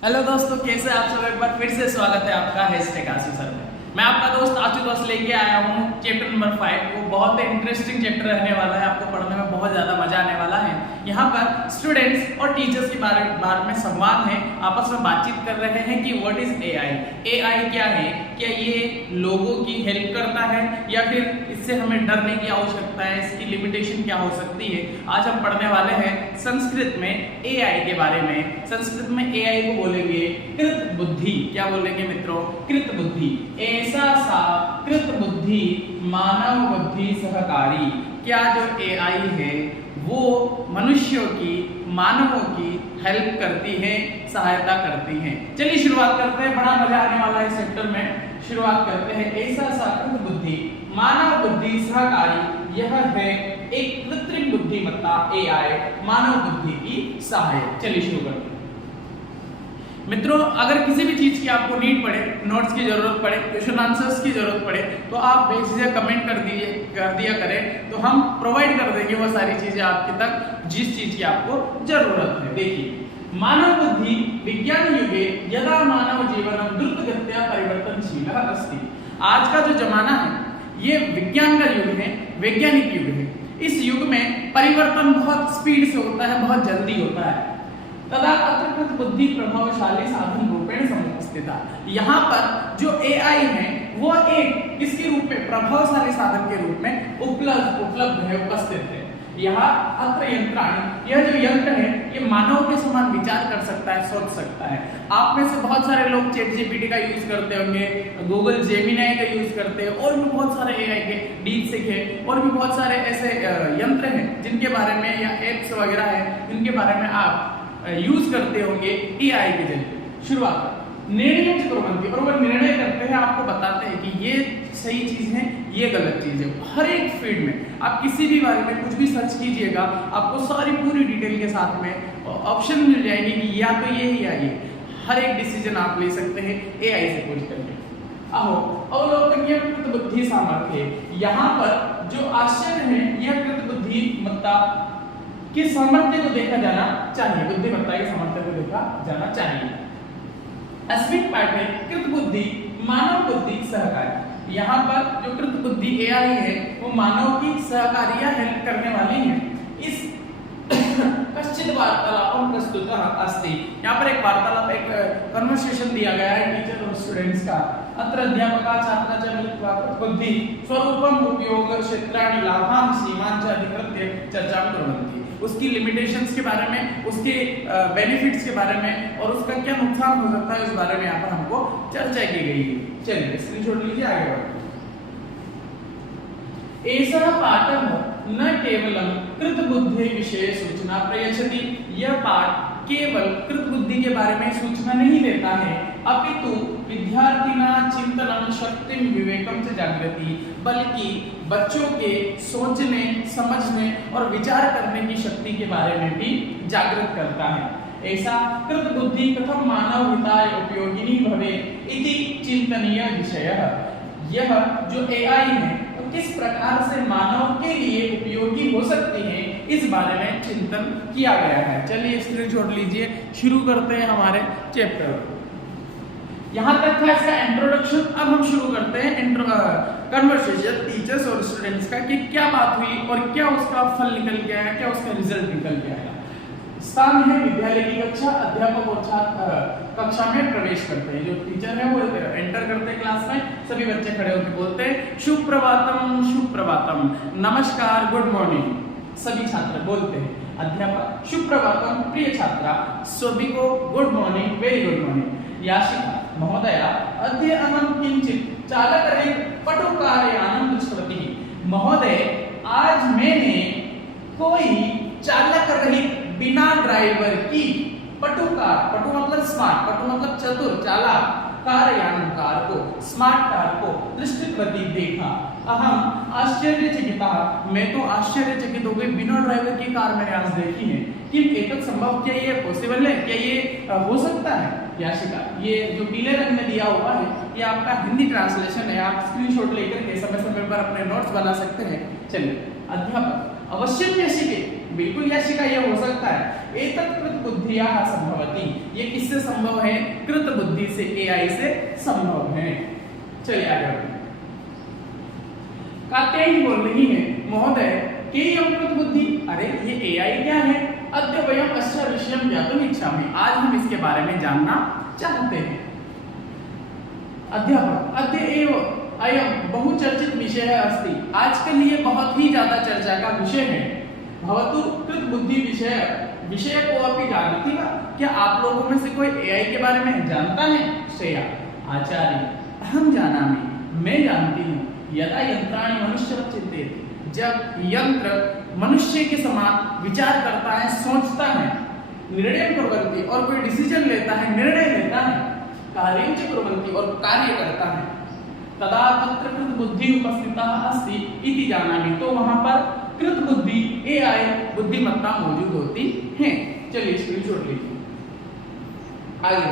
Hello दोस्तों, कैसे आप सब। एक बार फिर से स्वागत है आपका हैशटैग आशु सर में। मैं आपका दोस्त आशुतोष लेके आया हूँ चैप्टर नंबर 5। वो बहुत ही इंटरेस्टिंग चैप्टर रहने वाला है, आपको पढ़ने में बहुत ज्यादा मजा आने वाला है। यहाँ पर स्टूडेंट्स और टीचर्स के बारे में संवाद है, आपस में बातचीत कर रहे हैं कि व्हाट इज एआई। एआई क्या है, क्या ये लोगों की हेल्प करता है या फिर इससे हमें डरने की आवश्यकता है, इसकी लिमिटेशन क्या हो सकती है। आज हम पढ़ने वाले हैं संस्कृत में एआई के बारे में। संस्कृत में एआई को बोलेंगे कृत बुद्धि। क्या बोलेंगे मित्रों? कृत बुद्धि। ऐसा सा कृत बुद्धि मानव बुद्धि सहकारी। क्या जो एआई है वो मनुष्यों की, मानवों की हेल्प करती है, सहायता करती है। चलिए शुरुआत करते हैं, बड़ा मजा आने वाला है इस चैप्टर में। शुरुआत करते हैं। ऐसा सा कृत बुद्धि मानव बुद्धि सहकारी। यह है एक कृत्रिम बुद्धिमत्ता एआई, मानव बुद्धि की सहायक। चलिए शुरू करते हैं मित्रों। अगर किसी भी चीज की आपको नीड पड़े, नोट्स की जरूरत पड़े, क्वेश्चन आंसर्स की जरूरत पड़े, तो आप बेझिझक कमेंट कर दिया करें, तो हम प्रोवाइड कर देंगे वो सारी चीजें आपके तक जिस चीज की आपको जरूरत है। देखिए, मानव बुद्धि विज्ञान युगे यदा मानव जीवनम द्रुतगत्या परिवर्तनशील अस्ति। आज का जो जमाना है ये विज्ञान का युग है, वैज्ञानिक युग है। इस युग में परिवर्तन बहुत स्पीड से होता है, बहुत जल्दी होता है। तदा अत्रकृत बुद्धि प्रभावशाली साधन रूपेण समुपस्थिता। यहाँ पर जो एआई है वो एक किसके रूप में? प्रभावशाली साधन के रूप में उपलब्ध है, उपस्थित है। यहाँ अत्र यंत्राणी, यह जो यंत्र है ये मानव के समान विचार कर सकता है, सोच सकता है। आप में से बहुत सारे लोग चैट जीपीटी का यूज करते होंगे, गूगल जेमिनाई का यूज करते हैं, और भी बहुत सारे एआई के, डीपसीक है, और भी बहुत सारे ऐसे यंत्र हैं जिनके बारे में, या एप्स वगैरह है जिनके बारे में आप यूज करते होंगे एआई के जरिए। शुरुआत निर्णय कुर्वन्ति, और वो निर्णय करते हैं, आपको बताते हैं कि ये सही चीज है, ये गलत चीज है। हर एक फील्ड में आप किसी भी बारे में कुछ भी सर्च कीजिएगा, आपको सारी पूरी डिटेल के साथ में ऑप्शन मिल जाएंगे कि या तो ये है या ये। हर एक डिसीजन आप ले सकते हैं एआई से पूछ करके। अहो अवलोकनीय कृत बुद्धि सामर्थ्य। यहाँ पर जो आश्चर्य है, यह कृत बुद्धिमत्ता कि सामर्थ्य को देखा जाना चाहिए, बुद्धिमत्ता के सामर्थ्य को देखा जाना चाहिए। अस्मिन् पाठे कृत बुद्धि मानव बुद्धि सहकारी। यहाँ पर जो कृत बुद्धि एआई है वो मानव की सहकारी या हेल्प करने वाली है। इस कश्चित वार्तालापम प्रस्तुतः अस्ति। यहाँ पर एक वार्तालाप, एक कन्वर्सेशन दिया गया है टीचर और स्टूडेंट्स का। अत्र अध्यापका छात्रा च मिलित्वा बुद्धि स्वरूपम उपयोग क्षेत्राणि लाभांश सीमांच अधिकृत्य चर्चा कुर्वन्ति। उसकी लिमिटेशंस के बारे में, उसके बेनिफिट्स के बारे में, और उसका क्या नुकसान हो सकता है उस बारे में यहाँ पर हमको चर्चा की गई है। चलिए स्क्रीनशॉट लीजिए, आगे बढ़ते हैं। ऐसा पाठः न केवलं कृत बुद्धि विषय सूचना प्रयच्छति। यह पाठ केवल कृत बुद्धि के बारे में सूचना नहीं देता है, अपितु विद्यार्थिना चिंतनं शक्तिं विवेकं च जागृति, बल्कि बच्चों के सोचने, समझने और विचार करने की शक्ति के बारे में भी जागृत करता है। ऐसा कृत बुद्धि कथम मानव हिताय उपयोगिनी भवे इति चिंतनीय विषयः। यह जो एआई है तो किस प्रकार से मानव के लिए उपयोगी हो सकती है, इस बारे में चिंतन किया गया है। चलिए स्क्रीनशॉट लीजिए, शुरू करते हैं हमारे चैप्टर। यहाँ तक था इसका इंट्रोडक्शन। अब हम शुरू करते हैं कन्वर्सेशन टीचर्स और स्टूडेंट्स का, कि क्या बात हुई और क्या उसका फल निकल के आया, क्या उसका रिजल्ट निकल के आया। स्थान है विद्यालय की कक्षा। अध्यापक और छात्र कक्षा में प्रवेश करते हैं। जो टीचर है वो एंटर करते हैं क्लास में। सभी बच्चे खड़े होकर बोलते हैं सुप्रभातम, सुप्रभातम, नमस्कार, गुड मॉर्निंग। सभी छात्र बोलते हैं। अध्यापक सुप्रभातम प्रिय छात्रा, सभी को good morning, very good morning. Yashika महोदया अद्य अहं किंचित चालकरहित पटुकारयानं दृष्टवती। महोदय, आज मैंने कोई चालक रहित, बिना ड्राइवर की, पटुकार, पटु मतलब स्मार्ट, पटु मतलब चतुर, चालाक, कारयान कार को, स्मार्ट कार को दृष्टवती देखा। अहम आश्चर्यचकितः, मैं तो आश्चर्यचकित हो गई, बिना ड्राइवर की कार मैंने आज देखी है। कि एतत् संभव, क्या ये पॉसिबल है, क्या ये हो सकता है? याशिका, ये जो पीले रंग में दिया हुआ है ये आपका हिंदी ट्रांसलेशन है, आप स्क्रीनशॉट लेकर के समय समय पर अपने नोट्स बना सकते हैं। चलिए। अध्यापक अवश्य याशिके, बिल्कुल याशिका ये हो सकता है। एतत् कृत बुद्धिया संभवती, ये किससे संभव है? कृत बुद्धि से, एआई से संभव है। चलिए आगे बढ़ते हैं। कात्यायनी बोल रही है, महोदय केयं कृत बुद्धि, अरे ये एआई क्या है? अद्य वयम् अस्य विषयं ज्ञातुम् इच्छामि, आज हम इसके बारे में जानना चाहते हैं। अध्यापक अद्य एव अयं बहुचर्चित विषयः अस्ति, आज के लिए बहुत ही ज्यादा चर्चा का विषय है। भवतु कृत बुद्धि विषय को अपनी जानती वा, क्या आप लोगों में से कोई एआई के बारे में जानता है? श्रेया आचार्य अहम जानामि, मैं जानती हूँ। यदा यंत्राणि मनुष्यं चिन्तयति, जब यंत्र मनुष्य के समान विचार करता है, सोचता है, निर्णय कुर्वन्ति और कोई डिसीजन लेता है, निर्णय लेता है, कार्यं च कुर्वन्ति और कार्य करता है, तदा तत्र कृत बुद्धि उपस्थिता अस्ति इति जानामि, तो वहां पर कृत बुद्धि एआई बुद्धिमत्ता मौजूद होती है। चलिए स्क्रीनशॉट लीजिए। आगे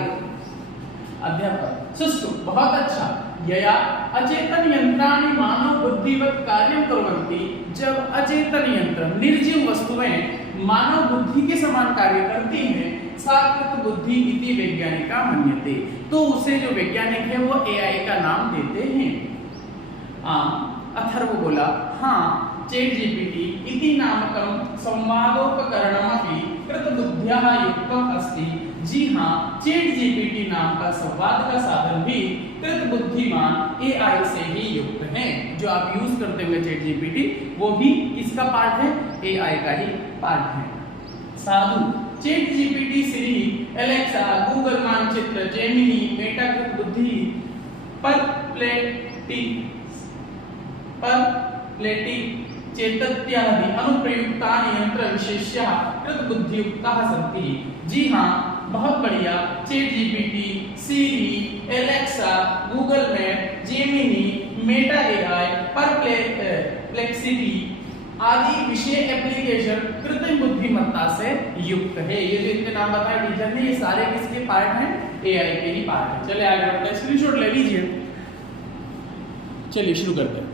अध्यापक सुष्ठु, बहुत अच्छा। यया अचेतन यंत्राणि मानव बुद्धिवत कार्य कुर्वन्ति, जब अचेतन यंत्र निर्जीव वस्तुएं मानव बुद्धि के समान कार्य करती हैं, सा कृत बुद्धि इति वैज्ञानिका मन्यते, तो उसे जो वैज्ञानिक है वो एआई का नाम देते हैं। अथर्व बोला, हाँ चैट जीपीटी इति नामकं संवादोपकरणमपि कृत बुद्ध्याः युक्तम् अस्ति। जी हाँ, चैट जीपीटी नाम का संवाद का साधन भी कृत बुद्धिमान एआई से ही युक्त है। जो आप यूज करते होंगे चैट जीपीटी, वो भी किसका पार्ट है? एआई का ही पार्ट है। साधु चैट जीपीटी, सिरी, एलेक्सा, गूगल मानचित्र, जेमिनी, मेटा कृत बुद्धि परप्लेटी चेतत्यादि अनुप्रयुक्तानि यंत्र विशेष्याः कृत बुद्धियुक्ताः सन्ति। जी हाँ, बहुत बढ़िया। Chat GPT, Siri, Alexa, Google map, Gemini, Meta AI, Perplexity आदि विषय एप्लीकेशन कृत्रिम बुद्धिमत्ता से युक्त है। ये जो इतने नाम बताए टीचर ने, ये सारे किसके पार्ट हैं? एआई के ही पार्ट हैं। चलिए आगे बढ़ते हैं, स्क्रीनशॉट ले लीजिए। चलिए शुरू करते हैं।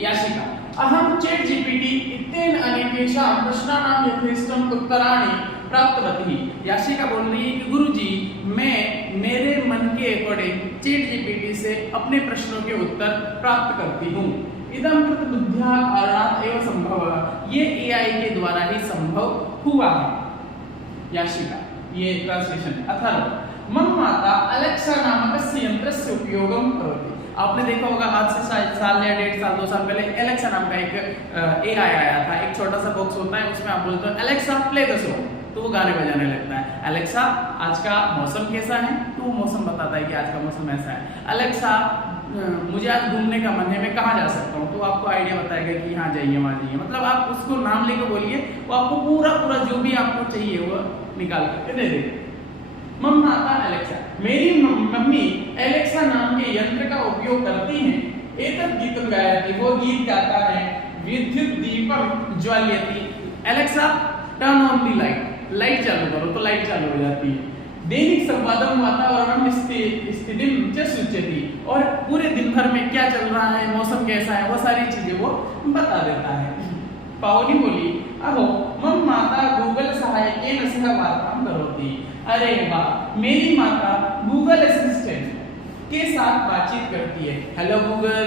याशिका अहम चैट जीपीटी इत्येन अनेकेषां प्रश्नानां यथेष्टम् उत्तराणि प्राप्तवती। याशिका बोल रही है कि गुरुजी, मैं मेरे मन के अकॉर्डिंग चैट जीपीटी से अपने प्रश्नों के उत्तर प्राप्त करती हूँ। इदं कृत बुद्ध्या कारणात् एव संभव, ये एआई के द्वारा ही संभव हुआ है। याशिका ये ट्रांसलेशन। अथर्व मम माता अलेक्सा नामकस्य यंत्रस्य उपयोगं करोति। आपने देखा होगा आज से शायद साल या 1.5 साल 2 साल पहले एलेक्सा नाम का एक एआई आया था। एक छोटा सा बॉक्स होता है, उसमें आप बोलते हो एलेक्सा प्ले द सॉन्ग, तो वो गाने बजाने लगता है। एलेक्सा आज का मौसम कैसा है, तो वो मौसम बताता है कि आज का मौसम ऐसा है। एलेक्सा मुझे आज घूमने का मन है, मैं कहाँ जा सकता हूँ, तो आपको आइडिया बताएगा कि यहाँ जाइए, वहाँ जाइए। मतलब आप उसको नाम लेकर बोलिए, वो आपको पूरा जो भी आपको चाहिए वो निकाल करके दे देगा। मम माता एलेक्सा, मेरी मम्मी एलेक्सा नाम के यंत्र का उपयोग करती हैं। एतत् गीतं गायति, वो गीत गाता है। विद्युत दीपं ज्वाल्यति, Alexa turn on the light, light चालू करो, तो लाइट चालू हो जाती है। दैनिक संवादम वातावरण स्थितिं च सूचयति, और पूरे दिन भर में क्या चल रहा है, मौसम कैसा है, वो सारी चीजें वो बता देता है। पावनी बोली, अहो मम माता गूगल सहायकेन सह वार्तां करोति। अरे वाह, मेरी माता गूगल असिस्टेंट के साथ बातचीत करती है। Hello Google,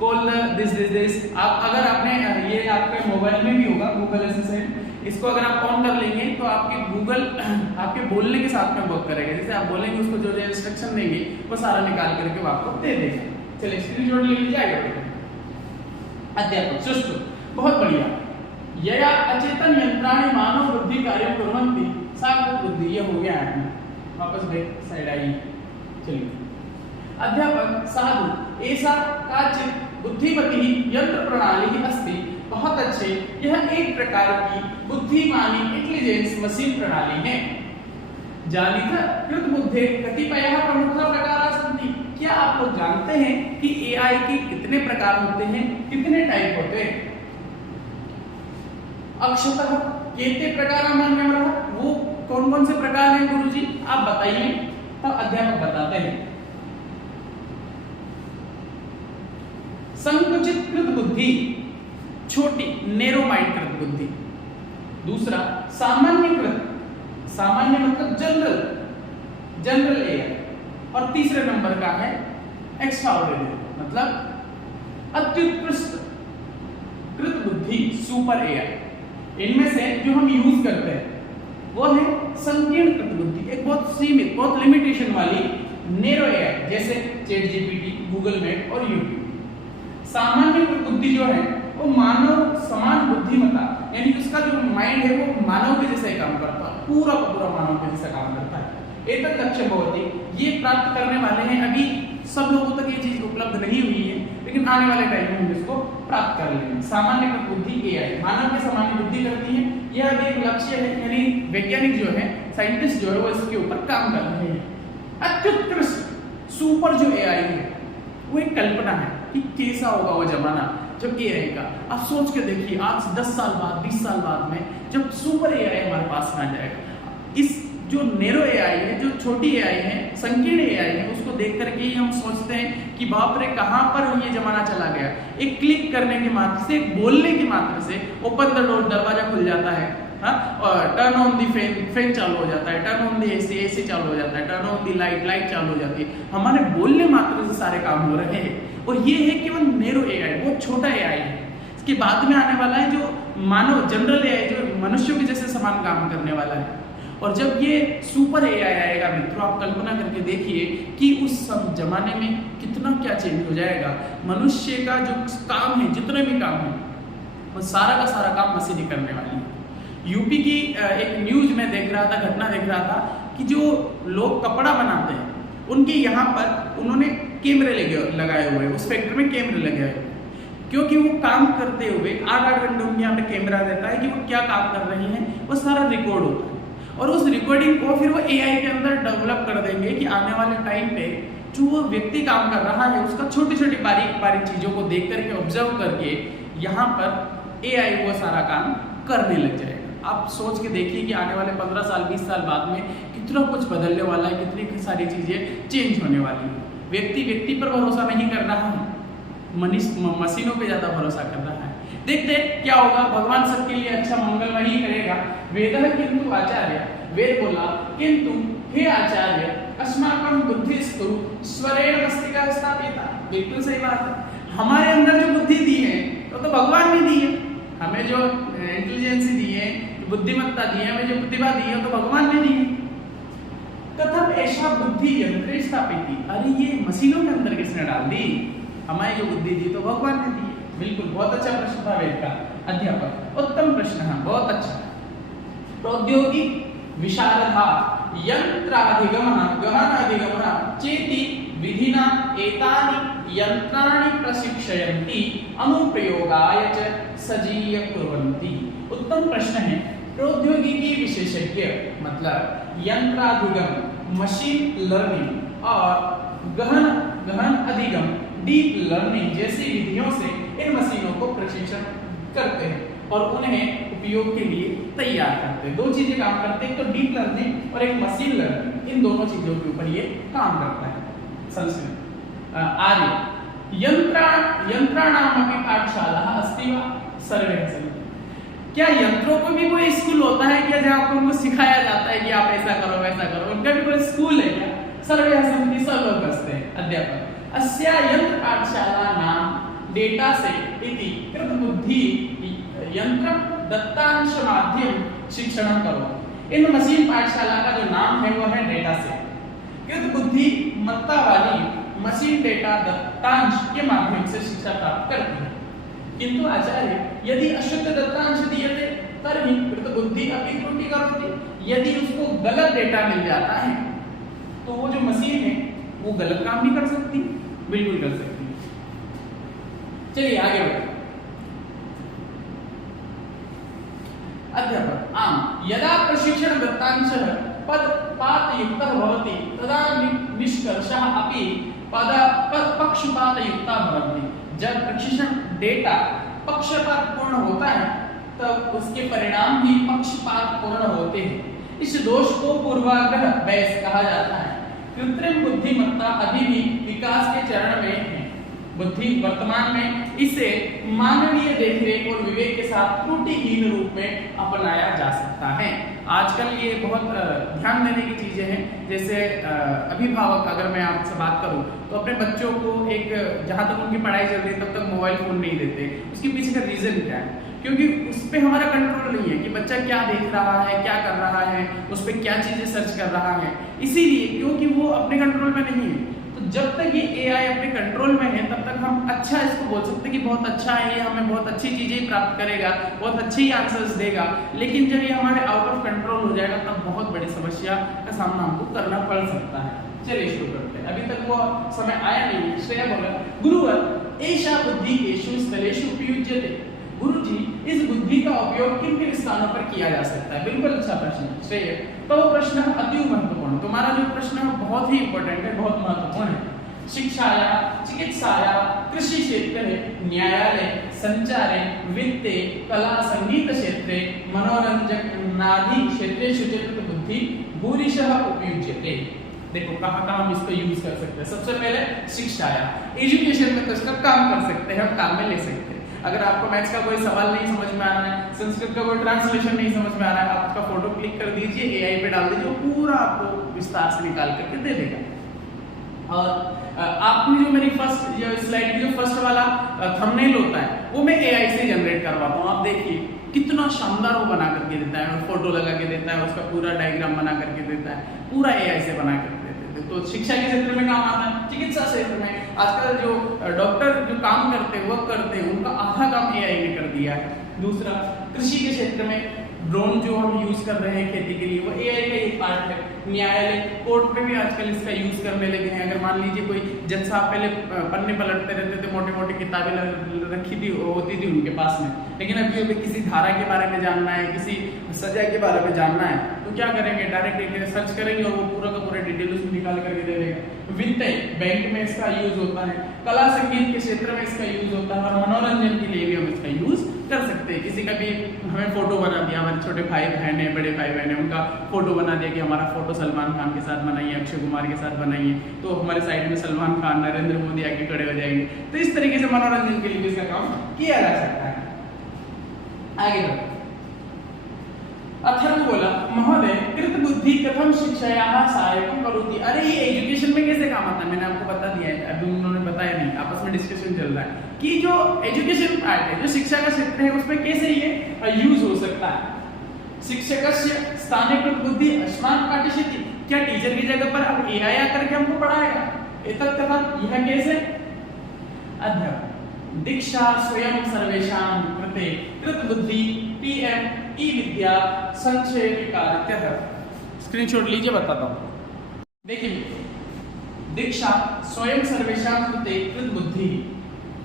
call this. आप अगर आपने ये आपके मोबाइल में भी होगा गूगल असिस्टेंट, इसको अगर आप ऑन कर लेंगे तो आपके गूगल आपके बोलने के साथ में वर्क करेगा। जैसे आप बोलेंगे उसको जो इंस्ट्रक्शन देंगे वो सारा निकाल करके वो आपको दे देगा। चलिए स्क्रीनशॉट ले लीजिए। अध्यापक सुष्ठु, बहुत बढ़िया। यया अचेतन यंत्राणि मानव बुद्धि कार्य कुर्वन्ति सा कृत बुद्धि, ये हो गया है। वापस बैक साइड आइए। चलिए अध्यापक साधु ऐसा काचित बुद्धिमती यंत्र प्रणाली अस्ति, बहुत अच्छे, यह एक प्रकार की बुद्धिमानी इंटेलिजेंस मशीन प्रणाली है। जानीता कृत बुद्धे कतिपयः प्रमुखः प्रकाराः सन्ति, क्या आप लोग जानते हैं कि एआई के कितने प्रकार होते हैं, कितने टाइप होते हैं? अक्षतः केते प्रकाराः मन्यमः, वो कौन कौन से प्रकार हैं गुरुजी, आप बताइए। तब अध्यापक बताते हैं। संकुचित कृत बुद्धि, छोटी नेरो माइंड बुद्धि। दूसरा सामान्यकृत, सामान्य मतलब जनरल एआई। और तीसरे नंबर का है एक्स्ट्राऑर्डिनरी मतलब अत्युत्कृष्ट कृत बुद्धि, सुपर एआई। इनमें से जो हम यूज करते हैं वो है संकीर्ण कृत बुद्धि, एक बहुत सीमित, बहुत लिमिटेशन वाली नेरो एआई, जैसे चैट जीपीटी, गूगल मेट और यूट्यूब। सामान्य कृत बुद्धि जो है वो मानव समान बुद्धिमत्ता, यानी उसका जो माइंड है वो मानव के जैसा ही काम करता है, पूरा का पूरा मानव के जैसा काम करता है। एतत् लक्ष्य भवति, ये प्राप्त करने वाले हैं। अभी सब लोगों तक ये चीज उपलब्ध नहीं हुई है, लेकिन आने वाले टाइम में हम इसको प्राप्त कर लेंगे। सामान्य कृत बुद्धि एआई मानव की सामान्य बुद्धि करती है, यह अभी एक लक्ष्य है, यानी वैज्ञानिक जो है, साइंटिस्ट जो है वो इसके ऊपर काम कर रहे हैं। अत्युत्कृष्ट सुपर जो एआई है वो एक कल्पना है कि कैसा होगा वो जमाना जब एआई का, आप सोच के देखिए आज 10 साल बाद, 20 साल बाद में जब सुपर एआई हमारे पास में आ जाएगा। इस जो नेरो एआई है, जो छोटी एआई है, संकीर्ण एआई है, उसको देख करके ही हम सोचते हैं कि बाप रे कहां पर ये जमाना चला गया। एक क्लिक करने के मात्र से, एक बोलने की मात्र से ओपन द डोर, दरवाजा खुल जाता है, हाँ, और टर्न ऑन दी फैन चालू हो जाता है, टर्न ऑन दी एसी चालू हो जाता है, टर्न ऑन दी लाइट चालू हो जाती है। हमारे बोलने मात्र से सारे काम हो रहे हैं। और ये है केवल नेरो एआई, बहुत छोटा एआई है। इसके बाद में आने वाला है जो मानव जनरल एआई, जो मनुष्यों के जैसे समान काम करने वाला है। और जब ये सुपर एआई आएगा मित्रों, आप कल्पना करके देखिए कि उस सब जमाने में कितना क्या चेंज हो जाएगा। मनुष्य का जो काम है, जितने भी काम है, वो सारा का सारा काम मशीनें करने वाली है। यूपी की एक न्यूज में देख रहा था, घटना देख रहा था कि जो लोग कपड़ा बनाते हैं उनके यहाँ पर उन्होंने कैमरे लगाए हुए, उस फैक्ट्री में कैमरे लगाए हुए, क्योंकि वो काम करते हुए 8-8 घंटे उनके यहाँ पे कैमरा रहता है कि वो क्या काम कर रही हैं, वो सारा रिकॉर्ड होता है। और उस रिकॉर्डिंग को फिर वो एआई के अंदर डेवलप कर देंगे कि आने वाले टाइम पे जो वो व्यक्ति काम कर रहा है उसका छोटी छोटी बारीक चीजों को देख करके, ऑब्जर्व करके यहाँ पर एआई वो सारा काम करने लग जाएगा। आप सोच के देखिए कि आने वाले 15 साल 20 साल बाद में कितना कुछ बदलने वाला है, कितनी सारी चीजें चेंज होने वाली है। व्यक्ति पर भरोसा नहीं कर रहा है, मशीनों पे ज्यादा भरोसा कर रहा है। देखते हैं क्या होगा, भगवान सबके लिए अच्छा मंगलमय ही करेगा। वेदः किंतु आचार्य, वेद बोला किंतु हे आचार्य अस्माकं बुद्धिस्तु स्वरेण मस्तिका स्थापिता। बिल्कुल सही बात है, हमारे अंदर जो बुद्धि दी है तो भगवान ने दी है। हमें जो इंटेलिजेंस दी है, बुद्धिमत्ता दी है, हमें जो प्रतिभा दी है तो भगवान ने दी है। कथम ऐसा बुद्धि यंत्रे स्थापित, अरे ये मशीनों के अंदर किसने डाल दी? हमारी जो बुद्धि दी तो भगवान ने दी है। बिल्कुल, बहुत अच्छा प्रश्न था वेद का अध्यापक, उत्तम प्रश्न है, बहुत अच्छा। प्रौद्योगिक विशारदा यंत्राधिगमः गहनाधिगमः चेति विधिना एतानि यंत्राणि प्रशिक्षयन्ति अनुप्रयोगाय च सजीयकुर्वन्ति। उत्तम प्रश्न है। प्रौद्योगिकी विशेषज्ञ मतलब यंत्राधिगम मशीन लर्निंग और गहन अधिगम डीप लर्निंग जैसी विधियों से इन मशीनों को प्रशिक्षण करते हैं और उन्हें उपयोग के लिए तैयार करते हैं। दो चीजें काम करते हैं, एक तो डीप लर्निंग और एक मशीन लर्निंग। इन दोनों चीजों के ऊपर ये काम करता है। संस्कृत आर्य यंत्राणामपि पाठशाला अस्ति वा सर्वे सन्ति। क्या यंत्रों को भी कोई स्कूल होता है क्या, जहाँ पर उनको सिखाया जाता है कि आप ऐसा करो वैसा करो? उनका भी कोई स्कूल है क्या? सर्वे सन्ति, सब लोग बसते हैं। अध्यापक अस्या यंत्र पाठशाला नाम डेटा से इति कृत बुद्धि यंत्र दत्तांश माध्यम शिक्षण करो। इन मशीन पाठशाला का जो नाम है वो है डेटा से। कृत बुद्धि मत्ता वाली मशीन डेटा दत्तांश के माध्यम से शिक्षा प्राप्त करती है। किंतु आचार्य यदि अशुद्ध दत्तांश दीयते तर्हि कृत बुद्धि अपि त्रुटि करोति। यदि उसको गलत डेटा मिल जाता है तो वो जो मशीन है वो गलत काम नहीं कर सकती, बिल्कुल कर सकती। चलिए आगे बढ़ते। अध्यापक आम यदा प्रशिक्षण दत्तांशः पक्षपातयुक्तः भवति तदा निष्कर्षः अपि पक्षपातयुक्तः भवन्ति। जब प्रशिक्षण डेटा पक्षपातपूर्ण होता है तब उसके परिणाम भी पक्षपातपूर्ण होते हैं। इस दोष को पूर्वाग्रह बैस कहा जाता है। कृत्रिम बुद्धिमत्ता अभी भी विकास के चरण में है। बुद्धि वर्तमान में इसे मानवीय देखरेख और विवेक के साथ त्रुटिहीन रूप में अपनाया जा सकता है। आजकल ये बहुत ध्यान देने की चीजें हैं। जैसे अभिभावक, अगर मैं आपसे बात करूं तो अपने बच्चों को एक, जहां तक उनकी पढ़ाई चल रही है तब तक मोबाइल फोन नहीं देते। उसके पीछे का रीजन क्या है? क्योंकि उस पर हमारा कंट्रोल नहीं है कि बच्चा क्या देख रहा है, क्या कर रहा है, उस पर क्या चीजें सर्च कर रहा है। इसीलिए क्योंकि वो अपने कंट्रोल में नहीं है, तो जब तक ये AI अपने कंट्रोल में है तब तक हम अच्छा इसको बोल सकते हैं कि बहुत अच्छा है, ये हमें बहुत अच्छी चीजें प्राप्त करेगा, बहुत अच्छे ही आंसर्स देगा। लेकिन जब ये हमारे आउट ऑफ कंट्रोल हो जाएगा तब बहुत बड़ी समस्या का सामना हमको करना पड़ सकता है। चलिए शुरू करते हैं। अभी तक वो समय आया नहीं। श्रेया बोला, गुरुवर एषा बुद्धि केषु स्थलेषु उपयुज्यते। गुरु जी, इस बुद्धि का उपयोग किन किन स्थानों पर किया जा सकता है? बिल्कुल अच्छा प्रश्न श्रेय। तो वो प्रश्न अति महत्वपूर्ण, तुम्हारा जो प्रश्न है बहुत ही इंपॉर्टेंट है, बहुत महत्वपूर्ण है। शिक्षाया, चिकित्साया, कृषि क्षेत्र, न्यायालय, संचारे, वित्ते, कला, संगीत क्षेत्रे, मनोरंजनादि क्षेत्रेषु च बुद्धि भूरिशः उपयुज्यते। देखो कहाँ कहाँ हम इसको यूज कर सकते हैं। सबसे पहले शिक्षाया, एजुकेशन में तो इसका काम कर सकते हैं, हम काम में ले सकते हैं। अगर आपको मैथ्स का कोई सवाल नहीं समझ में आ रहा है, संस्कृत का कोई ट्रांसलेशन नहीं समझ में आ रहा है, आप उसका फोटो क्लिक कर दीजिए, AI पे डाल दीजिए, वो पूरा आपको विस्तार से निकाल करके दे देगा। और आपने जो मेरी फर्स्ट स्लाइड की जो फर्स्ट वाला थंबनेल होता है वो मैं AI से जनरेट करवाता हूँ। आप देखिए कितना शानदार वो बना करके देता है, फोटो लगा के देता है, उसका पूरा डायग्राम बना करके देता है, पूरा AI से बना करके देते हैं। तो शिक्षा के क्षेत्र में काम आता है, चिकित्सा क्षेत्र में आजकल जो डॉक्टर जो काम करते हैं, वर्क करते हैं, उनका आधा काम AI ने कर दिया है। दूसरा, कृषि के क्षेत्र में ड्रोन जो हम यूज कर रहे हैं खेती के लिए, वो AI का एक पार्ट है। न्यायालय, कोर्ट में भी आजकल इसका यूज करने लगे हैं। अगर मान लीजिए कोई जज साहब पहले पन्ने पलटते रहते थे, मोटी मोटी किताबें रखी थी होती थी उनके पास में, लेकिन अभी अभी किसी धारा के बारे में जानना है, किसी सजा के बारे में जानना है, तो क्या करेंगे, डायरेक्ट सर्च करेंगे और वो पूरा का पूरा डिटेल उसमें निकाल करके दे देगा। वित्त, बैंक में इसका यूज होता है, कला संगीत के क्षेत्र में इसका यूज होता है, और मनोरंजन के लिए भी हम इसका यूज कर सकते हैं। किसी का भी हमें फोटो बना दिया, हमारे छोटे भाई बहन है, बड़े भाई बहन है, उनका फोटो बना दिया कि हमारा फोटो सलमान खान के साथ बनाइए, अक्षय कुमार के साथ बनाइए, तो हमारे साइड में सलमान खान, नरेंद्र मोदी आके खड़े हो जाएंगे। तो इस तरीके से मनोरंजन के लिए भी इसका काम किया जा सकता है। आगे बढ़ो। अथर्व बोला, महोदय कृत बुद्धि कथम शिक्षायाः सहायकं करोति। अरे ये एजुकेशन में कैसे काम आता है? मैंने आपको बता दिया है, अभी उन्होंने बताया नहीं, आपस में डिस्कशन चल रहा है कि जो एजुकेशन पार्ट है, जो शिक्षा का क्षेत्र है, उसमें कैसे ये यूज हो सकता है। शिक्षकस्य स्थानीकृत बुद्धि अस्मान् पाठयति। क्या टीचर की जगह पर अब AI आकर के हमको पढ़ाएगा? एतत् कथं, यह कैसे? अध्ययन दीक्षा स्वयं सर्वेषां कृते कृत बुद्धि PM ई-विद्या संक्षेपिकारित्यः। स्क्रीनशॉट लीजिए, बताता हूँ। देखिए, दीक्षा स्वयं सर्वेषां कृते कृत बुद्धि,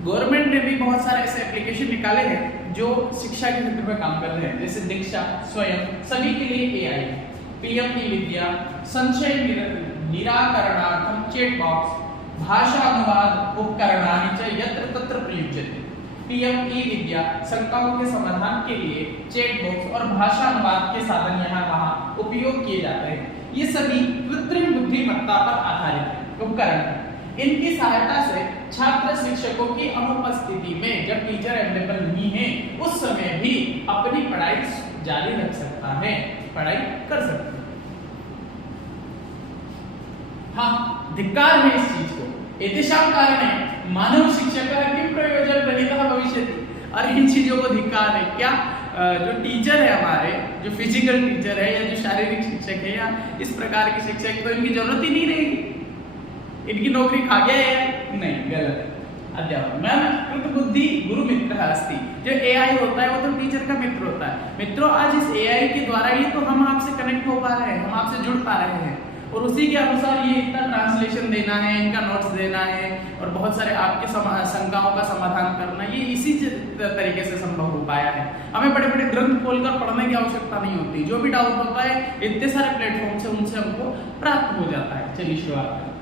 गवर्नमेंट ने भी बहुत सारे ऐसे एप्लीकेशन निकाले हैं जो शिक्षा के क्षेत्र में काम कर रहे हैं। जैसे दीक्षा स्वयं सभी के लिए AI, PM ई-विद्या, संशय निराकरणार्थम चैट बॉक्स, भाषा अनुवाद उपकरणानि च यत्र तत्र प्रयुज्यते। PM ई-विद्या शंकाओं के समाधान के लिए चैट बॉक्स और भाषा अनुवाद के साधन यहाँ वहाँ उपयोग किए जाते हैं। ये सभी कृत्रिम बुद्धिमत्ता पर आधारित उपकरण हैं। इनकी सहायता से छात्र शिक्षकों की अनुपस्थिति में, जब टीचर अवेलेबल नहीं है, उस समय भी अपनी पढ़ाई जारी रख सकता है, पढ़ाई कर सकता है। हाँ, धिक्कार है इस चीज को। एतेषां कारणे मानव शिक्षकः किं प्रयोजन रहितः भविष्यति। और इन चीजों को धिक्कार है। क्या जो टीचर है हमारे, जो फिजिकल टीचर है या जो शारीरिक शिक्षक है या इस प्रकार के शिक्षक, तो इनकी जरूरत ही नहीं रहेगी, इनकी नौकरी खा गया है? नहीं, गलत है। अध्यापक मैम कृत बुद्धि गुरु मित्र अस्ति। जो AI होता है वो तो टीचर का मित्र होता है। मित्रों, आज इस AI के द्वारा ही तो हम आपसे कनेक्ट हो पा रहे हैं, हम आपसे जुड़ पा रहे हैं, और उसी के अनुसार ये इतना ट्रांसलेशन देना है, इनका नोट्स देना है, और बहुत सारे आपके शंकाओं का समाधान करना, ये इसी तरीके से संभव हो पाया है। हमें बड़े बड़े ग्रंथ खोलकर पढ़ने की आवश्यकता नहीं होती, जो भी डाउट होता है इतने सारे प्लेटफॉर्म से उनसे हमको प्राप्त हो जाता है। चलिए शुरुआत करें।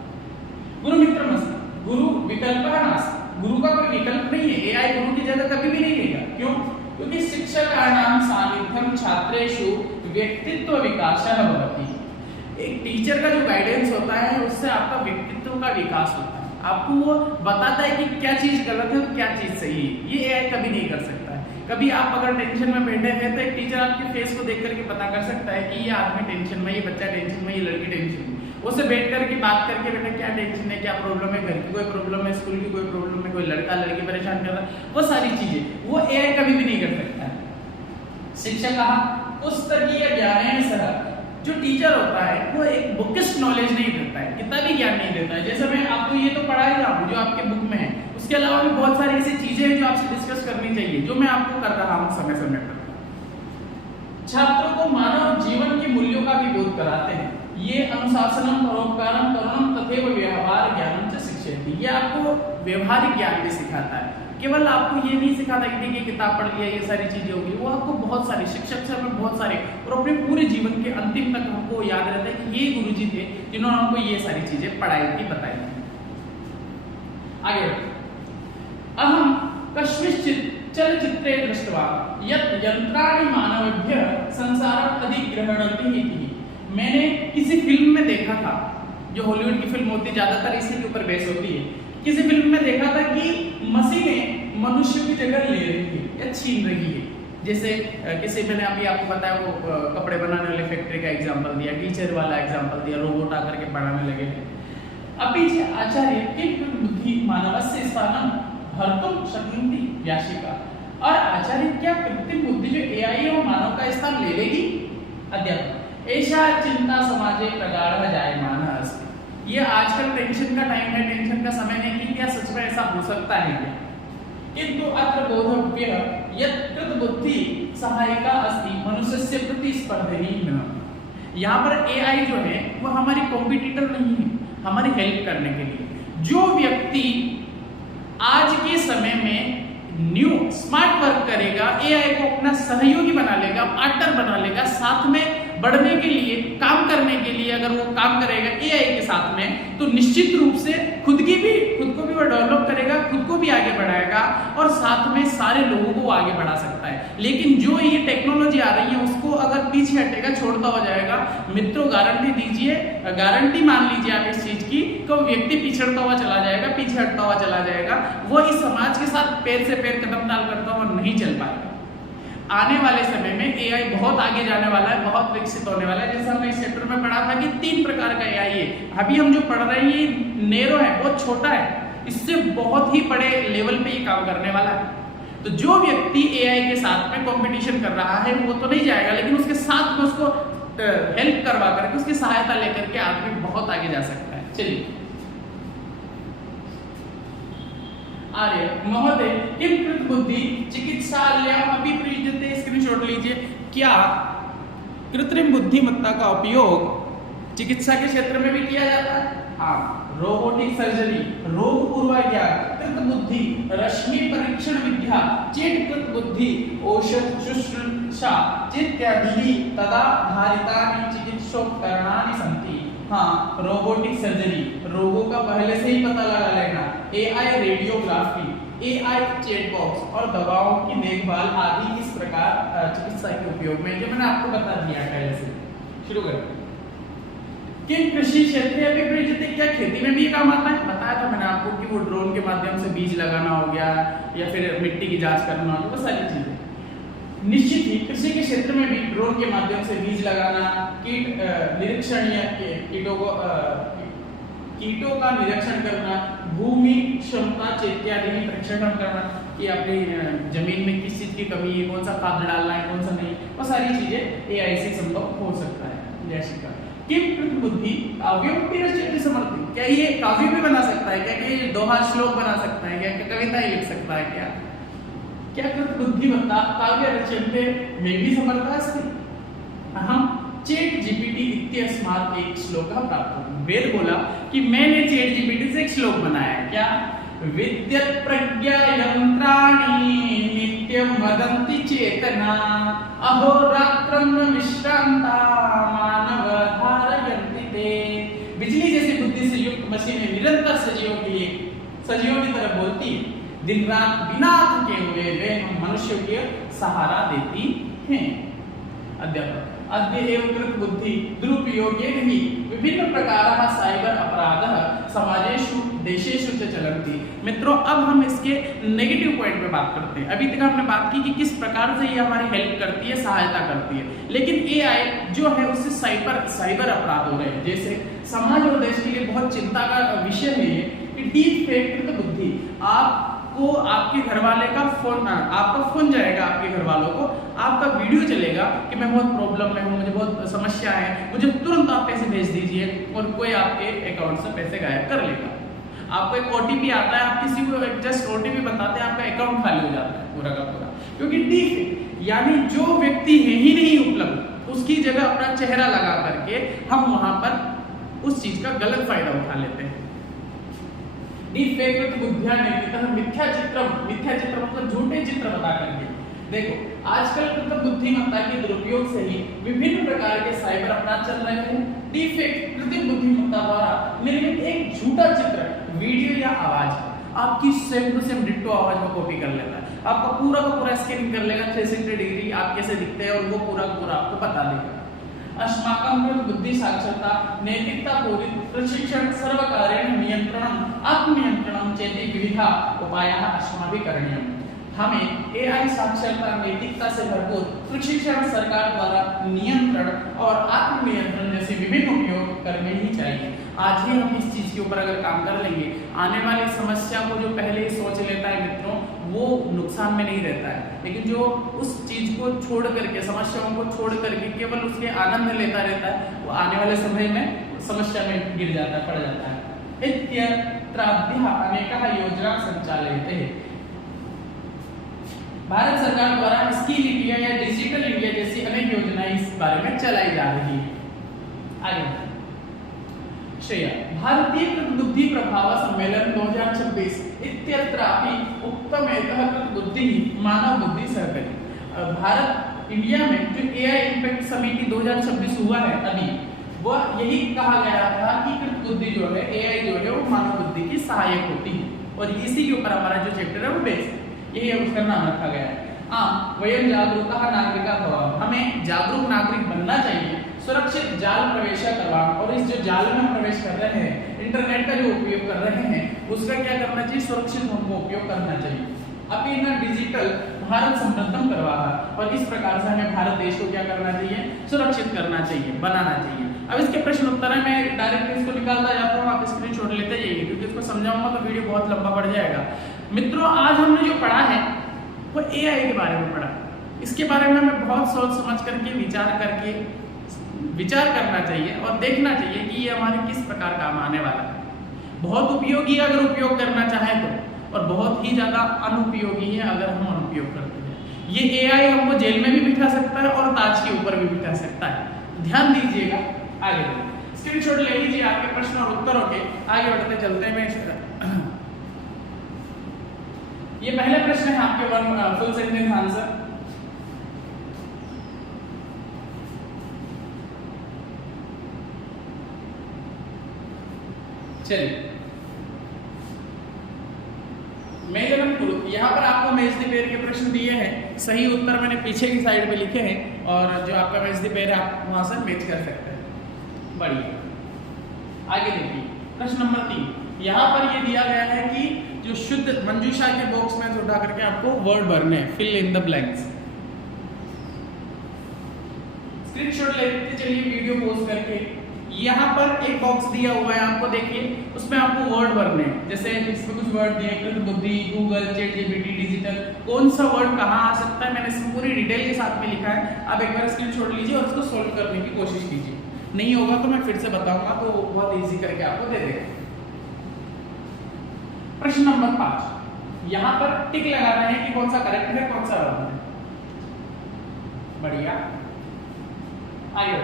गुरु मित्र मस्त, गुरु विकल्प नास्ति। गुरु का कोई विकल्प नहीं है, AI गुरु की जगह कभी भी नहीं लेगा। क्यों? क्योंकि शिक्षकाणां सानिध्यं छात्रेषु व्यक्तित्व विकासः भवति। एक टीचर का जो गाइडेंस होता है उससे आपका व्यक्तित्व का विकास होता है। आपको वो बताता है कि क्या चीज गलत है और क्या चीज सही है। ये एआई कभी नहीं कर सकता है। कभी आप अगर टेंशन में बैठे हैं तो एक टीचर आपके फेस को देख करके पता कर सकता है कि ये आदमी टेंशन में, ये बच्चा टेंशन में, ये लड़की टेंशन में। उससे बैठ करके बात करके बेटा क्या टेंशन है, क्या प्रॉब्लम है, घर की कोई प्रॉब्लम है, स्कूल की कोई प्रॉब्लम है, कोई लड़का लड़की परेशान कर रहा है, वो सारी चीजें वो एआई कभी भी नहीं कर सकता है। शिक्षक कहा पुस्तकीय ज्ञानेन सह, जो टीचर होता है वो एक बुकिश नॉलेज नहीं देता है, किताबी ज्ञान नहीं देता है। जैसे मैं आपको ये तो पढ़ा ही रहा हूँ जो आपके बुक में है, उसके अलावा भी बहुत सारी ऐसी चीजें हैं जो आपसे डिस्कस करनी चाहिए, जो मैं आपको कर रहा हूँ समय समय पर। छात्रों को मानव जीवन के मूल्यों का भी बोध कराते हैं। ये अनुशासनम, परोपकारम, करुणम तथैव व्यवहार ज्ञानम च शिक्षयति। ये आपको व्यवहारिक ज्ञान भी सिखाता है। केवल आपको ये नहीं सिखाता कि देखिए किताब पढ़ लिया ये सारी चीजें होगी, वो आपको बहुत सारी शिक्षक से हमें बहुत सारे और अपने पूरे जीवन के अंतिम तक हमको याद रहता है कि ये गुरुजी थे जिन्होंने हमको ये सारी चीजें पढ़ाई थी, बताई थी। आगे अहम कस्मिंश्चित् चलचित्रे दृष्ट्वा यत् यंत्राणि मानवेभ्यः संसारम् अधिग्रहणन्ति इति। मैंने किसी फिल्म में देखा था, जो हॉलीवुड की फिल्म होती है ज्यादातर इसी के ऊपर बेस होती है, किसी फिल्म में देखा था कि मशीनें मनुष्य की जगह ले रही है या छीन रही है। जैसे किसी मैंने अभी आपको बताया वो कपड़े बनाने वाले फैक्ट्री का एग्जांपल दिया, टीचर वाला एग्जांपल दिया, रोबोट आकर के पढ़ाने लगे हैं। अभी जे आचार्य किं बुद्धि मानवस्य स्थानं हर्तुं शक्नोति व्याशिका। और आचार्य क्या कृत्रिम बुद्धि जो एआई है वो मानव का स्थान ले लेगी? अध्यापक ऐसा चिंता समाजे प्रगाढ़ जायमानः अस्ति। ये आजकल टेंशन का टाइम है, टेंशन का समय नहीं कि क्या सच में ऐसा हो सकता है क्या? किंतु अत्र बोधव्य यत् कृत बुद्धि सहायिका अस्ति मनुष्यस्य प्रतिस्पर्धिनीः। यहाँ पर एआई जो है वो हमारी कॉम्पिटिटर नहीं है, हमारी हेल्प करने के लिए। जो व्यक्ति आज के समय में न्यू स्मार्ट वर्क करेगा, एआई को अपना सहयोगी बना लेगा, पार्टनर बना लेगा, साथ में बढ़ने के लिए, काम करने के लिए अगर वो काम करेगा एआई के साथ में, तो निश्चित रूप से खुद को भी वो डेवलप करेगा, खुद को भी आगे बढ़ाएगा और साथ में सारे लोगों को आगे बढ़ा सकता है। लेकिन जो ये टेक्नोलॉजी आ रही है उसको अगर पीछे हटेगा, छोड़ता हो जाएगा, मित्रों गारंटी दीजिए, गारंटी मान लीजिए आप इस चीज की, तो व्यक्ति पिछड़ता हुआ चला जाएगा, पीछे हटता हुआ चला जाएगा, वो इस समाज के साथ पैर से पैर कदम ताल करता हुआ नहीं चल पाएगा। आने वाले समय में एआई बहुत आगे जाने वाला है, बहुत विकसित होने वाला है। जैसे हमने इस चैप्टर में पढ़ा था कि 3 प्रकार का एआई है। अभी हम जो पढ़ रहे हैं ये नैरो है, बहुत छोटा है, इससे बहुत ही बड़े लेवल पे ये काम करने वाला है। तो जो व्यक्ति एआई के साथ में कंपटीशन कर रहा है वो तो नहीं जाएगा, लेकिन उसके साथ में उसको हेल्प करवा करके, उसकी सहायता लेकर के आदमी बहुत आगे जा सकता है। चलिए आर्य महोदय किं कृत बुद्धि चिकित्सालयाम अपि प्रयुज्यते। स्क्रीनशॉट लीजिए। क्या कृत्रिम बुद्धिमत्ता का उपयोग चिकित्सा के क्षेत्र में भी किया जाता है? हाँ, रोबोटिक सर्जरी, रोग पूर्वाज्ञान, कृत बुद्धि, रश्मि परीक्षण विद्या, चेत कृत बुद्धि, औषध शुश्रूषा इत्यादि तदाधारितानि चिकित्सोपकरणानि सन्ति। हाँ, रोबोटिक सर्जरी, रोगों का पहले से ही पता लगा लेना, AI radiography, AI chat box और दवाओं की देखभाल आदि इस प्रकार चिकित्सा के उपयोग में, जो मैंने आपको बता दिया पहले से। शुरू करें। किन कृषि क्षेत्र में प्रयुज्यते, क्या खेती में भी काम आता है? बताया था मैंने आपको कि वो ड्रोन के माध्यम से बीज लगाना हो गया या फिर मिट्टी की जांच करना हो गया, वो सारी चीजें। निश्चित ही कृषि के क्षेत्र में भी ड्रोन के माध्यम से बीज लगाना, कीट निरीक्षण या कीटों का निरीक्षण करना, भूमि क्षमता इत्यादि में परीक्षण करना कि अपनी जमीन में किस चीज की कमी है, कौन सा खाद डालना है, कौन सा नहीं, वो सारी चीजें एआई से संभव हो सकता है। जैसे का किम कृत बुद्धि काव्यों रचयति समर्थि, क्या ये काव्य भी बना सकता है? क्या ये दोहा श्लोक बना सकता है? क्या कविता ही लिख सकता है? क्या कृत बुद्धिमत्ता काव्य रचयते में भी समर्थ अस्ति? हम चैट जीपीटी इत्यस्मात् एक श्लोक प्राप्त हुआ। वेद बोला कि मैंने चैट जीपीटी से एक श्लोक बनाया है। क्या? विद्यत् प्रज्ञा यंत्राणि नित्यं वदन्ति चेतना, अहोरात्रं न विश्रांता मानव धारयन्ति ते। बिजली जैसी बुद्धि से युक्त मशीनें निरंतर सजीवों की तरह बोलती है, दिन रात बिना थके हुए वे हम मनुष्यों के सहारा देती हैं। अध्यापक अद्य एव कृत बुद्धि दुरुपयोगेन हि विभिन्न प्रकारः साइबर अपराधः समाजेषु देशेषु च चलन्ति। मित्रों अब हम इसके नेगेटिव पॉइंट पे बात करते हैं। अभी तक हमने बात की कि किस प्रकार से ये हमारी हेल्प करती है, सहायता करती है, लेकिन एआई जो है उससे साइबर अपराध हो रहे हैं। जैसे समाज और देश के लिए बहुत चिंता का विषय है ये कि डीप फेक कृत बुद्धि। आपको आपके घर वाले का फोन, आपका फोन जाएगा आपके घर वालों को, आपका वीडियो चलेगा कि मैं बहुत प्रॉब्लम में हूँ, मुझे बहुत समस्या है, मुझे तुरंत आप पैसे भेज दीजिए, और कोई आपके अकाउंट से पैसे गायब कर लेगा। आपको एक ओटीपी आता है, आप किसी को जस्ट ओटीपी बताते हैं, आपका अकाउंट खाली हो जाता है पूरा का पूरा, क्योंकि डीप यानी जो व्यक्ति है ही नहीं उपलब्ध उसकी जगह अपना चेहरा लगा करके हम वहां पर उस चीज का गलत फायदा उठा लेते हैं। डीप फेक कृत बुद्धिया नैतिकतः मिथ्या चित्र मतलब झूठे चित्र बता करके। देखो आजकल कृत्रिम बुद्धिमत्ता के दुरुपयोग से ही विभिन्न प्रकार के साइबर अपराध चल रहे हैं। डीप फेक कृत्रिम बुद्धिमत्ता द्वारा निर्मित एक झूठा चित्र, वीडियो या आवाज आपकी सेम टू सेम डिट्टो आवाज में कॉपी कर लेता है, आपका पूरा का पूरा स्कैनिंग कर लेगा 360 डिग्री, आप कैसे दिखते हैं और वो पूरा पूरा आपको बता देगा। अस्माकं बुद्धि साक्षरता नैतिकता पूरित प्रशिक्षण सर्वकारेण नियंत्रणम आत्मनियंत्रणम चेति विविधा उपायः अस्माभिः करणीयम्। हमें एआई साक्षरता नैतिकता से भरपूर प्रशिक्षण सरकार द्वारा नियंत्रण और आत्मनियंत्रण जैसे विभिन्न उपयोग करने ही चाहिए। आज ही हम इस चीज के ऊपर अगर काम कर लेंगे, आने वाली समस्या को जो पहले ही सोच लेता है मित्रों वो नुकसान में नहीं रहता है, लेकिन जो उस चीज को छोड़ करके, समस्याओं को छोड़ करके केवल उसके आनंद लेता रहता है, वो आने वाले समय में समस्या में गिर जाता है, पड़ जाता है। इत्यत्राद्यः अनेकाः योजनाः संचाल्यन्ते। भारत सरकार द्वारा स्किल इंडिया या डिजिटल इंडिया जैसी अनेक योजनाएं इस बारे में चलाई जा रही है। आगे श्रेया भारतीय कृत बुद्धि प्रभाव सम्मेलन 2026 इत्यत्रापि उक्तमेतः कृत बुद्धि मानव बुद्धि सहकारी। भारत इंडिया में जो एआई इंपैक्ट समिति 2026 हुआ है अभी, वह यही कहा गया था कि कृत बुद्धि जो है, एआई जो है वो मानव बुद्धि की सहायक होती है, और इसी के ऊपर हमारा जो चैप्टर है वो बेस है, यही है उसका नाम रखा गया है। वयं जागरूकः नागरिकः भवामः, हमें जागरूक नागरिक बनना चाहिए। सुरक्षित जाल प्रवेश करवा, और इस जो जाल में प्रवेश कर रहे हैं, इंटरनेट का जो उपयोग कर रहे हैं, उसका क्या करना चाहिए, सुरक्षित हमको उपयोग करना चाहिए। अभी ना डिजिटल भारत समृद्धम करवा, और इस प्रकार से हमें भारत देश को क्या करना चाहिए, सुरक्षित करना चाहिए, बनाना चाहिए। अब इसके प्रश्न उत्तर है, मैं डायरेक्ट इसको निकालता जाता हूँ, आप स्क्रीनशॉट लेते जाइए, क्योंकि इसको समझाऊंगा तो वीडियो बहुत लंबा पड़ जाएगा। मित्रों आज हमने जो पढ़ा है वो एआई के बारे में पढ़ा, इसके बारे में हमें बहुत सोच समझ करके विचार करना चाहिए और देखना चाहिए कि ये हमारे किस प्रकार काम आने वाला है। बहुत उपयोगी अगर उपयोग करना चाहें तो, और बहुत ही ज्यादा अनुपयोगी है अगर हम अनुपयोग करते हैं। ये एआई हमको जेल में भी बिठा सकता है और ताज के ऊपर भी बिठा सकता है, ध्यान दीजिएगा। आगे स्क्रीनशॉट ले लीजिए आपके प्रश्न और उत्तरों के, आगे बढ़ते चलते हैं। ये पहला प्रश्न है आपके फुल सेंटेंस आंसर। चलिए यहाँ पर आपको मैच द पेयर के प्रश्न दिए हैं, सही उत्तर मैंने पीछे की साइड पे लिखे हैं, और जो आपका मैच द पेयर है आप वहां से मैच कर सकते हैं। बढ़िया आगे देखिए प्रश्न नंबर 3, यहाँ पर ये दिया गया है कि जो शुद्ध मंजूषा के बॉक्स में उठा करके आपको वर्ड भरने हैं, fill in the blanks. Screenshot लेते चलिए वीडियो पॉज करके। यहाँ पर एक बॉक्स दिया हुआ है आपको, देखिए उसमें आपको वर्ड भरने हैं, जैसे इसमें कुछ वर्ड दिए, कृत बुद्धि, गूगल, चैट जीपीटी, डिजिटल, कौन सा वर्ड कहाँ आ सकता है, मैंने इसमें पूरी डिटेल के साथ में लिखा है। आप एक बार स्क्रीनशॉट लीजिए और इसको सोल्व करने की कोशिश कीजिए, नहीं होगा तो मैं फिर से बताऊंगा, तो बहुत इजी करके आपको दे देगा। प्रश्न नंबर 5, यहाँ पर टिक लगाना है कि कौन सा करेक्ट है, कौन सा रॉन्ग है। बढ़िया आगे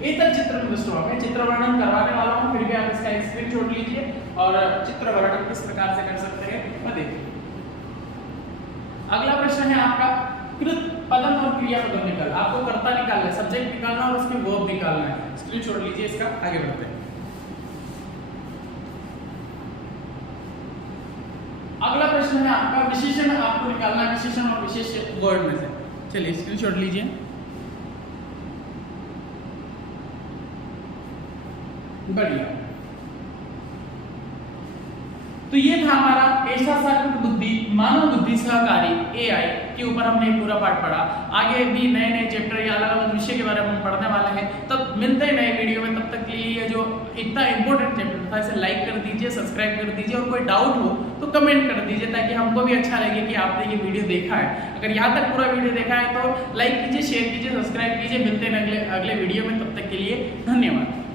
एक चित्र दृष्टि में चित्र वर्णन करवाने वाला हूं, फिर भी आप इसका स्क्रीनशॉट लीजिए और चित्र वर्णन किस प्रकार से कर सकते हैं वह देखिए। अगला प्रश्न है आपका कृत पदम और क्रियापद निकाल, आपको कर्ता निकालना है, सब्जेक्ट निकालना और उसके वर्ब निकालना है। स्क्रीनशॉट लीजिए इसका, आगे बढ़ते हैं। अगला प्रश्न है आपका विशेषण, आपको निकालना है विशेषण और विशेष वर्ड में से। चलिए स्क्रीनशॉट लीजिए। बढ़िया तो ये था हमारा ऐसा बुद्धि मानव बुद्धि सहकारी AI के ऊपर हमने पूरा पार्ट पढ़ा। आगे भी नए नए चैप्टर या अलग अलग विषय के बारे में पढ़ने वाले हैं। तब मिलते हैं नए वीडियो में, तब तक के लिए ये जो इतना इंपॉर्टेंट चैप्टर था इसे लाइक कर दीजिए, सब्सक्राइब कर दीजिए और कोई डाउट हो तो कमेंट कर दीजिए ताकि हमको भी अच्छा लगे कि आपने ये वीडियो देखा है। अगर यहाँ तक पूरा वीडियो देखा है तो लाइक कीजिए, शेयर कीजिए, सब्सक्राइब कीजिए। मिलते हैं अगले वीडियो में, तब तक के लिए धन्यवाद।